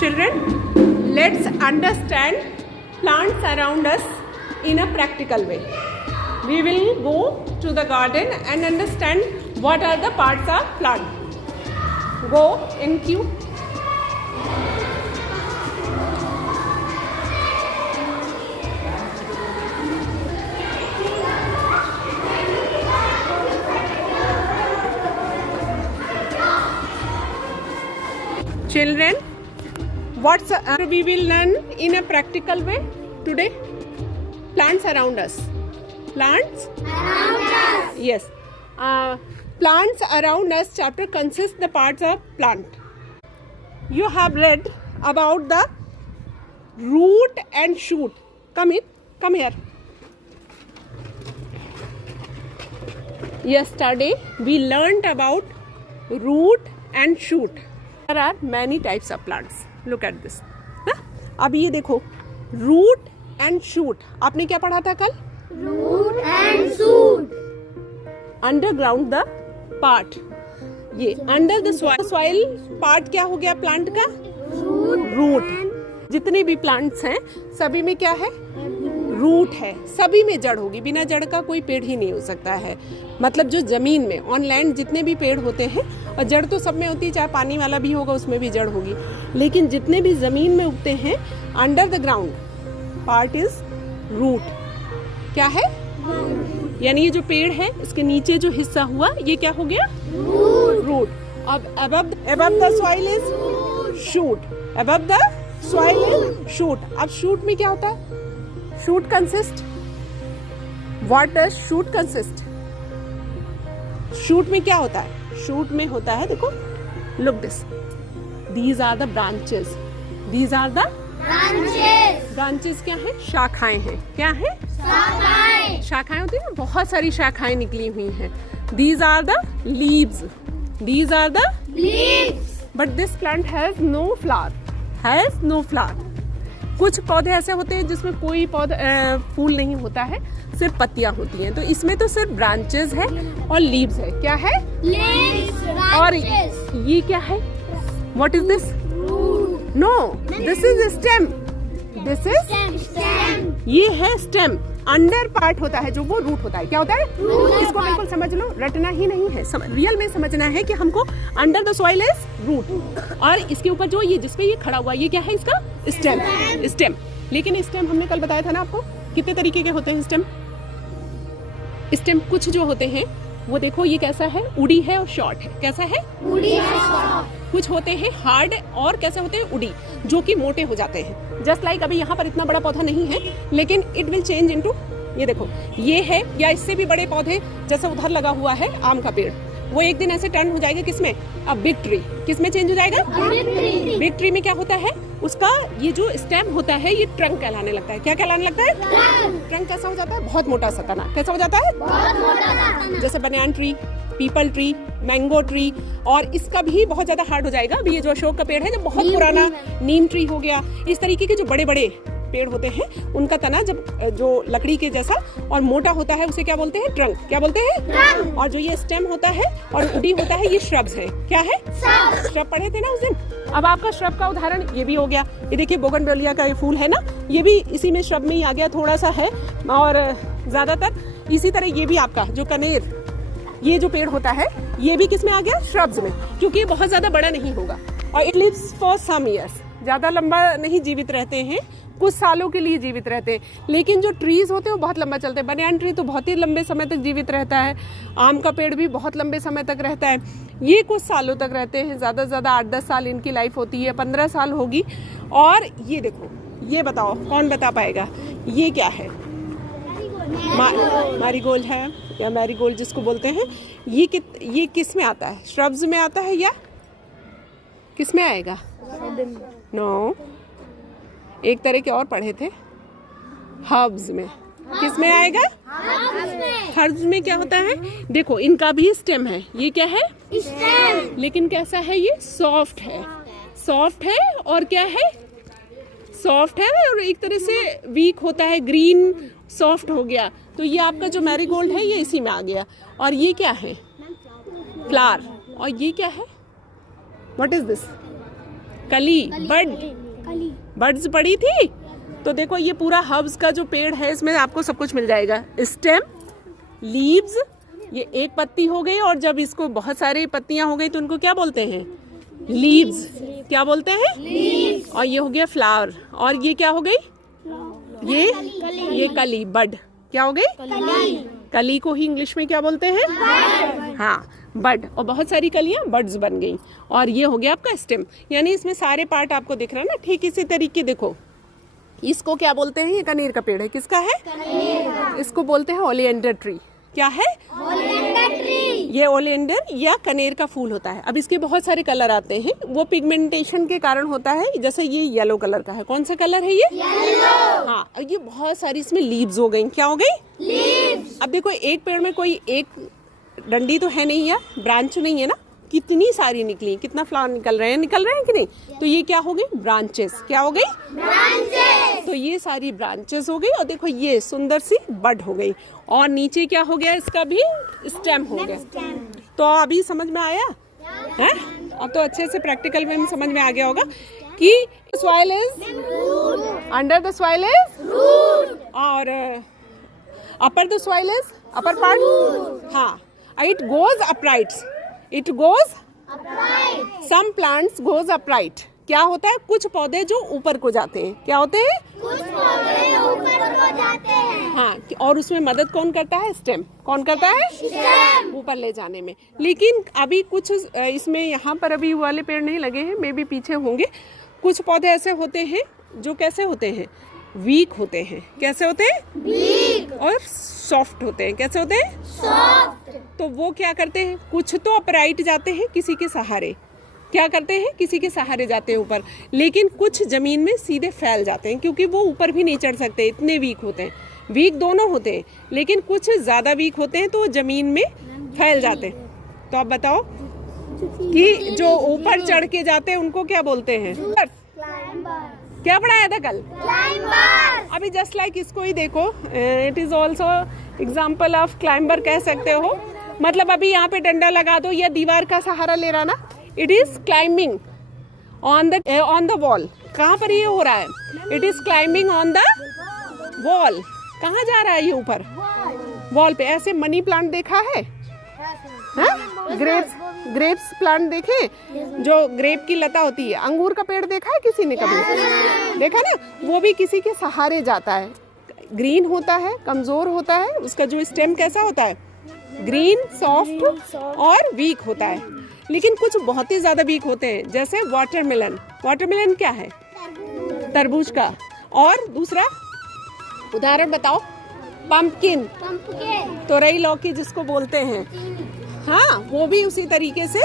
Children, let's understand plants around us in a practical way. We will go to the garden and understand what are the parts of plant. Go in queue. Children, we will learn in a practical way today? Plants around us. Plants around us. Yes. Plants around us chapter consists the parts of plant. You have read about the root and shoot. Come in. Come here. Yesterday we learnt about root and shoot. There are many types of plants. Look at this. अब ये देखो root and shoot. आपने क्या पढ़ा था कल? Root and shoot. Underground the part. ये under the soil part क्या हो गया प्लांट का? Root. जितने भी प्लांट्स हैं सभी में क्या है? रूट है. सभी में जड़ होगी. बिना जड़ का कोई पेड़ ही नहीं हो सकता है. मतलब जो जमीन में ऑन लैंड जितने भी पेड़ होते हैं, और जड़ तो सब में होती है, चाहे पानी वाला भी होगा उसमें भी जड़ होगी, लेकिन जितने भी जमीन में उगते हैं under the ground part is root. क्या है? यानी ये जो पेड़ है इसके नीचे जो हिस्सा हुआ ये क्या हो गया? रूट. अब above the soil is shoot. above the soil is shoot. अब शूट में क्या होता है? Shoot consist. What does shoot consist? Shoot में क्या होता है? शूट में होता है, देखो, look this, these are the branches. These are the branches. Branches क्या है? शाखाएं हैं. क्या है? शाखाएं. शाखाएं होती है ना, बहुत सारी शाखाएं निकली हुई हैं. These are the leaves. These are the leaves. But this plant has no flower. Has no flower. कुछ पौधे ऐसे होते हैं जिसमें कोई फूल नहीं होता है, सिर्फ पत्तियां होती हैं. तो इसमें तो सिर्फ ब्रांचेस है और लीव्स है. क्या है? लीव्स. और ये क्या है? What is this? No, this is stem. This is stem. ये है स्टेम. अंडर पार्ट होता है जो वो रूट होता है. क्या होता है? इसको बिल्कुल समझ लो, रटना ही नहीं है, रियल में समझना है कि हमको under the soil is root, और इसके ऊपर जो ये जिसपे ये खड़ा हुआ ये क्या है? इसका स्टेम. स्टेम. लेकिन स्टेम हमने कल बताया था ना आपको, कितने तरीके के होते हैं स्टेम. स्टेम कुछ जो होते हैं वो देखो ये कैसा है? उड़ी है और शॉर्ट है. कैसा है? उड़ी है, शॉर्ट. कुछ होते हैं हार्ड और कैसे होते हैं? उड़ी, जो कि मोटे हो जाते हैं. जस्ट लाइक अभी यहाँ पर इतना बड़ा पौधा नहीं है, लेकिन इट विल चेंज इनटू, ये देखो ये है, या इससे भी बड़े पौधे जैसे उधर लगा हुआ है आम का पेड़, वो एक दिन ऐसे टर्न हो जाएगा किसमें? अब बिग ट्री. किसमें चेंज हो जाएगा? बिग ट्री में क्या होता है? उसका ये जो स्टेम होता है ये ट्रंक कहलाने लगता है. क्या कहलाने लगता है? ट्रंक. कैसा हो जाता है? बहुत मोटा सा तना. कैसा हो जाता है? बहुत मोटा सा तना. जैसे banyan tree, peepal tree, mango tree. और इसका भी बहुत ज्यादा हार्ड हो जाएगा. अभी ये जो अशोक का पेड़ है जो बहुत पुराना, नीम ट्री हो गया, इस तरीके के जो बड़े बड़े पेड़ होते हैं उनका तना जब जो लकड़ी के जैसा और मोटा होता है उसे क्या बोलते हैं? ट्रंक. क्या बोलते हैं? ट्रंक. और जो ये स्टेम होता है और उड़ी होता है ये श्रब्स है. क्या है? श्रब. पढ़े थे ना उस दिन. अब आपका श्रब का उदाहरण ये भी हो गया. ये देखिए बोगनवेलिया का ये फूल है ना, ये भी इसी में श्रब में ही आ गया. थोड़ा सा है और ज्यादातर इसी तरह ये भी आपका जो कनेर, ये जो पेड़ होता है ये भी किस में आ गया? श्रब्स में, क्योंकि ये बहुत ज्यादा बड़ा नहीं होगा. और it lives for some years. ज्यादा लंबा नहीं जीवित रहते हैं, कुछ सालों के लिए जीवित रहते हैं. लेकिन जो ट्रीज होते हैं वो बहुत लंबा चलते हैं. बनैन ट्री तो बहुत ही लंबे समय तक जीवित रहता है. आम का पेड़ भी बहुत लंबे समय तक रहता है. ये कुछ सालों तक रहते हैं, ज़्यादा से ज़्यादा 8-10 साल इनकी लाइफ होती है, 15 साल होगी. और ये देखो, ये बताओ कौन बता पाएगा ये क्या है? मैरीगोल्ड है, या मैरीगोल्ड जिसको बोलते हैं. ये किस में आता है? श्रब्स में आता है या किस में आएगा? नो, एक तरह के और पढ़े थे, हर्ब्स में. किस में आएगा? हर्ब्स में. क्या होता है? देखो इनका भी स्टेम है. ये क्या है? स्टेम. लेकिन कैसा है? ये सॉफ्ट है. सॉफ्ट है और क्या है? सॉफ्ट है और एक तरह से वीक होता है. ग्रीन सॉफ्ट हो गया. तो ये आपका जो मैरीगोल्ड है ये इसी में आ गया. और ये क्या है? फ्लावर. और ये क्या है? What is this? कली, बड, बड्स पड़ी थी। तो देखो ये पूरा हर्ब्स का जो पेड़ है इसमें आपको सब कुछ मिल जाएगा। स्टेम, लीव्स, ये एक पत्ती हो गई, और जब इसको बहुत सारी पत्तियां हो गई तो उनको क्या बोलते हैं? लीव्स। क्या बोलते हैं? लीव्स। और ये हो गया फ्लावर, और ये क्या हो गई? ये कली, बड। क्या हो गई? कली को ही इंग्लिश में क्या बोलते हैं? हाँ, बड। और बहुत सारी कलियां बड्स बन गई, और ये हो गया आपका स्टेम। यानी इसमें सारे पार्ट आपको दिख रहा है ना। ठीक इसी तरीके देखो, इसको क्या बोलते हैं? ये कनेर का पेड़ है। किसका है? इसको बोलते हैं ओलिएंडर ट्री। क्या है? Oleander tree. ये ओलिएंडर या कनेर का फूल होता है। अब इसके बहुत सारे कलर आते हैं, वो पिगमेंटेशन के कारण होता है। जैसे ये येलो कलर का है। कौन सा कलर है ये? येलो। हाँ, ये बहुत सारी इसमें लीव्स हो गई। क्या हो गई? लीव्स। अब देखो एक पेड़ में कोई एक डंडी तो है नहीं, या ब्रांच नहीं है ना, कितनी सारी निकली, कितना फ्लावर निकल रहे हैं कि नहीं? तो ये क्या हो गई? ब्रांचेस। क्या हो गई? ब्रांचेस। तो ये सारी ब्रांचेस हो गई, और देखो ये सुंदर सी बड हो गई, और नीचे क्या हो गया? इसका भी स्टेम हो गया। तो अभी समझ में आया है? अब तो अच्छे से प्रैक्टिकल में समझ में आ गया होगा कि soil is under the soil is root, और upper the soil is upper part. हाँ, it goes upright, it goes upright. Some plants goes upright. क्या होता है? कुछ पौधे जो ऊपर को जाते हैं। क्या होते हैं? कुछ पौधे ऊपर को जाते हैं। हाँ, और उसमें मदद कौन करता है? स्टेम। कौन करता है? स्टेम, ऊपर ले जाने में। लेकिन अभी कुछ इसमें यहाँ पर अभी वाले पेड़ नहीं लगे हैं, मे भी पीछे होंगे। कुछ पौधे ऐसे होते हैं जो कैसे होते हैं? वीक होते हैं। कैसे होते हैं? वीक। और सॉफ्ट होते हैं। कैसे होते हैं? सॉफ्ट। तो वो क्या करते हैं? कुछ तो अपराइट जाते हैं किसी के सहारे। क्या करते हैं? किसी के सहारे जाते हैं ऊपर, लेकिन कुछ जमीन में सीधे फैल जाते हैं, क्योंकि वो ऊपर भी नहीं चढ़ सकते, इतने वीक होते हैं। वीक दोनों होते हैं, लेकिन कुछ ज्यादा वीक होते हैं तो वो जमीन में फैल जाते हैं। तो आप बताओ कि जो ऊपर चढ़ के जाते हैं उनको क्या बोलते हैं? क्या पढ़ाया था कल? क्लाइंबर। अभी जस्ट लाइक इसको ही देखो, it is also example of climber कह सकते हो। मतलब अभी यहाँ पे डंडा लगा दो या दीवार का सहारा ले रहा ना, it is climbing on the wall. कहाँ पर ये हो रहा है? It is climbing on the wall. कहाँ जा रहा है ये? ऊपर वॉल पे। ऐसे मनी प्लांट देखा है? ग्रेप्स प्लांट देखे, जो ग्रेप की लता होती है। अंगूर का पेड़ देखा है किसी ने कभी? देखा ना, वो भी किसी के सहारे जाता है। ग्रीन होता है, कमजोर होता है, उसका जो स्टेम कैसा होता है? ग्रीन, सॉफ्ट और वीक होता है। लेकिन कुछ बहुत ही ज्यादा वीक होते हैं, जैसे वाटरमेलन। वाटरमेलन क्या है? तरबूज का। और दूसरा उदाहरण बताओ? पंपकिन, तोरई लौकी जिसको बोलते हैं। हाँ, वो भी उसी तरीके से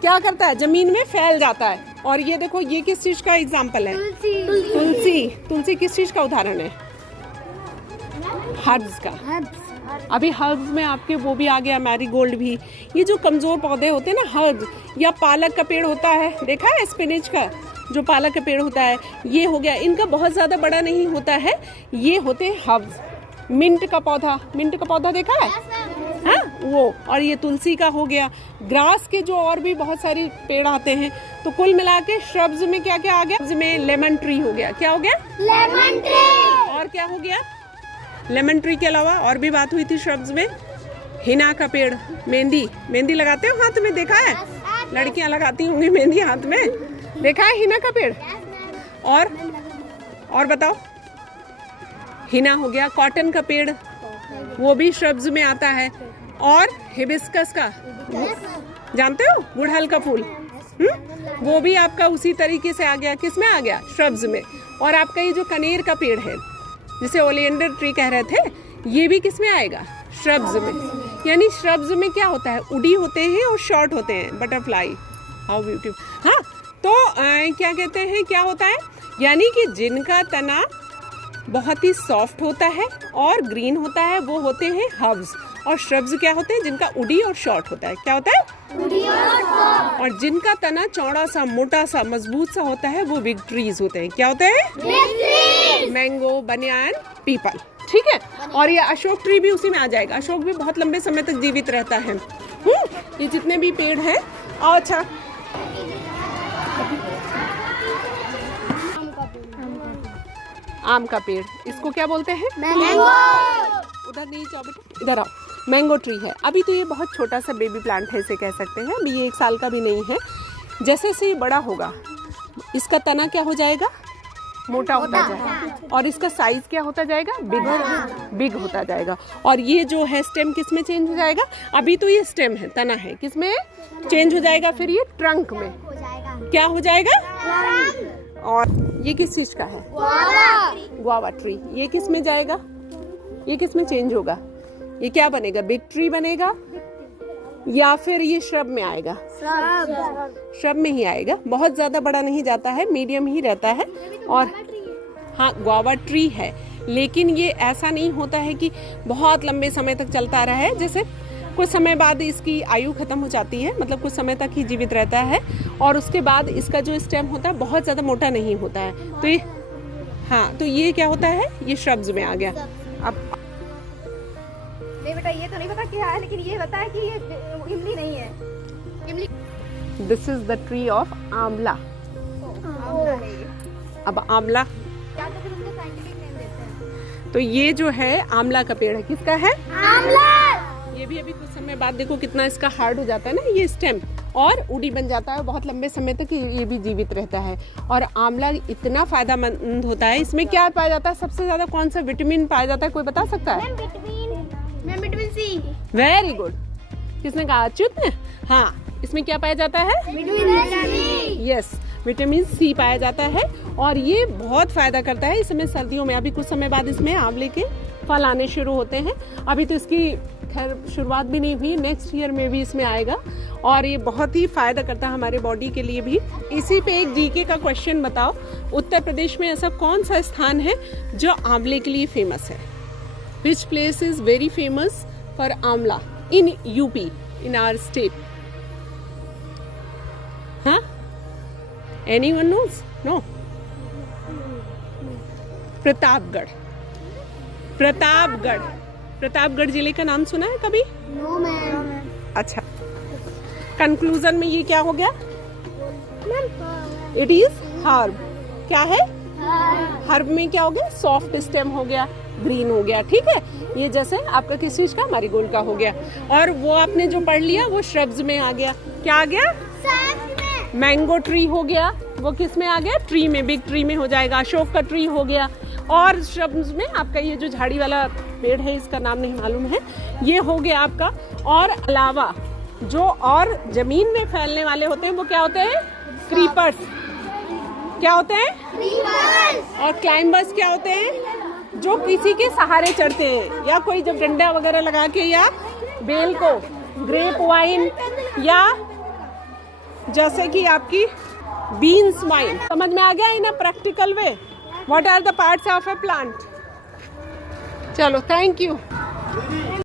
क्या करता है? जमीन में फैल जाता है। और ये देखो, ये किस चीज का एग्जाम्पल है? तुलसी। तुलसी किस चीज का उदाहरण है? हर्ब्स का। अभी हर्ब्स में आपके वो भी आ गया, मैरीगोल्ड भी। ये जो कमजोर पौधे होते हैं ना, हर्ब्स, या पालक का पेड़ होता है, देखा है? स्पिनच का जो पालक का पेड़ होता है, ये हो गया। इनका बहुत ज्यादा बड़ा नहीं होता है, ये होते हैं हर्ब्स। मिंट का पौधा देखा है? हाँ, वो। और ये तुलसी का हो गया। ग्रास के जो और भी बहुत सारे पेड़ आते हैं। तो कुल मिला के श्रब्स में क्या क्या आ गया? में लेमन ट्री हो गया। क्या हो गया? Lemon tree. और क्या हो गया? लेमन ट्री के अलावा और भी बात हुई थी श्रब्स में। हिना का पेड़, मेहंदी लगाते हो हाथ में? देखा है? लड़कियां लगाती होंगी मेहंदी हाथ में। देखा है हिना का पेड़? और बताओ। हिना हो गया। कॉटन का पेड़, वो भी श्रब्स में आता है। और हिबिस्कस का, जानते हो? गुड़हल का फूल, वो भी आपका उसी तरीके से आ गया। किस में आ गया? श्रब्स में। और आपका ये जो कनेर का पेड़ है, जिसे ओलिएंडर ट्री कह रहे थे, ये भी किस में आएगा? श्रब्स में। यानी श्रब्स में क्या होता है? उड़ी होते हैं और शॉर्ट होते हैं। Butterfly, how beautiful. हाँ, तो क्या कहते हैं, क्या होता है? यानी कि जिनका तना बहुत ही सॉफ्ट होता है और ग्रीन होता है, वो होते हैं हर्ब्स। और श्रब्स क्या होते हैं? जिनका उडी और शॉर्ट होता है। क्या होता है? उडी और शॉर्ट। और जिनका तना चौड़ा सा, मोटा सा, मजबूत सा होता है, वो बिग ट्रीज होते हैं। क्या होते हैं? Big trees. मैंगो, बनियान, पीपल। ठीक है। और ये अशोक ट्री भी उसी में आ जाएगा। अशोक भी बहुत लंबे समय तक जीवित रहता है। ये जितने भी पेड़ हैं। अच्छा, आम का पेड़, इसको क्या बोलते हैं? मैंगो। उधर नहीं जाओ बेटा, इधर आओ। मैंगो ट्री है। अभी तो ये बहुत छोटा सा बेबी प्लांट है, इसे कह सकते हैं। अभी ये 1 साल का भी नहीं है। जैसे जैसे ये बड़ा होगा इसका तना क्या हो जाएगा? मोटा होता जाएगा और इसका साइज क्या होता जाएगा? बिग होता जाएगा। और ये जो है स्टेम किस में चेंज हो जाएगा? अभी तो ये स्टेम है, तना है, किस में चेंज हो जाएगा? फिर ये ट्रंक में क्या हो जाएगा? और ये किस चीज का है? Guava tree. ये किस में जाएगा? ये किस में चेंज होगा? ये क्या बनेगा? बिग ट्री बनेगा या फिर ये श्रब में आएगा? श्रब में ही आएगा। बहुत ज्यादा बड़ा नहीं जाता है, मीडियम ही रहता है। और हाँ, गुआवा ट्री है, लेकिन ये ऐसा नहीं होता है कि बहुत लंबे समय तक चलता रहे। जैसे कुछ समय बाद इसकी आयु खत्म हो जाती है, मतलब कुछ समय तक ही जीवित रहता है और उसके बाद इसका जो स्टेम होता है बहुत ज्यादा मोटा नहीं होता है। तो ये हाँ, तो ये क्या होता है? ये श्रब्स में आ गया। अब नहीं बेटा, ये तो नहीं पता क्या है, लेकिन ये पता है कि ये इमली नहीं है। इमली this is the tree of आंवला। आंवला है ये। अब आंवला, क्या तो फिर उसका साइंटिफिक नेम देते हैं। तो ये जो है आंवला का पेड़ है, किसका है? आंवला। ये भी अभी कुछ समय बाद देखो कितना इसका हार्ड हो जाता है ना ये स्टेम, और उड़ी बन जाता है। बहुत लंबे समय तक ये भी जीवित रहता है। और आंवला इतना फायदेमंद होता है। इसमें क्या पाया जाता है? सबसे ज्यादा कौन सा विटामिन पाया जाता है, कोई बता सकता है? Vitamin C. Very good. किसने कहा? अच्युत ने। हाँ, इसमें क्या पाया जाता है? यस, विटामिन सी पाया जाता है और ये बहुत फायदा करता है। इसमें सर्दियों में, अभी कुछ समय बाद इसमें आंवले के फल आने शुरू होते हैं। अभी तो इसकी खैर शुरुआत भी नहीं हुई, नेक्स्ट ईयर में भी इसमें आएगा और ये बहुत ही फायदा करता है हमारे बॉडी के लिए भी। इसी पे एक जीके का क्वेश्चन बताओ, उत्तर प्रदेश में ऐसा कौन सा स्थान है जो आंवले के लिए फेमस है? Which place is very famous for amla in UP, in our state? Huh? Anyone knows? No. Pratapgarh. Pratapgarh, Pratapgarh जिले का नाम सुना है कभी? No ma'am. अच्छा, कंक्लूजन में ये क्या हो गया? It is herb. क्या है? हर्ब में क्या हो गया? सॉफ्ट स्टेम हो गया, ग्रीन हो गया। ठीक है, ये जैसे आपका किस चीज का? मैरीगोल्ड का हो गया। और वो आपने जो पढ़ लिया वो श्रब्स में आ गया। क्या आ गया? मैंगो ट्री हो गया, वो किस में आ गया? ट्री में, बिग ट्री में हो जाएगा। अशोक का ट्री हो गया। और श्रब्स में आपका ये जो झाड़ी वाला पेड़ है, इसका नाम नहीं मालूम है, ये हो गया आपका। और अलावा जो और जमीन में फैलने वाले होते हैं वो क्या होते हैं? क्रीपर्स। क्या होते हैं? और क्लाइंबर्स क्या होते हैं? जो किसी के सहारे चढ़ते हैं, या कोई जब डंडा वगैरह लगा के, या बेल को, ग्रेप वाइन, या जैसे कि आपकी बीन्स वाइन। समझ में आ गया in a practical way what are the parts of a plant? चलो, थैंक यू।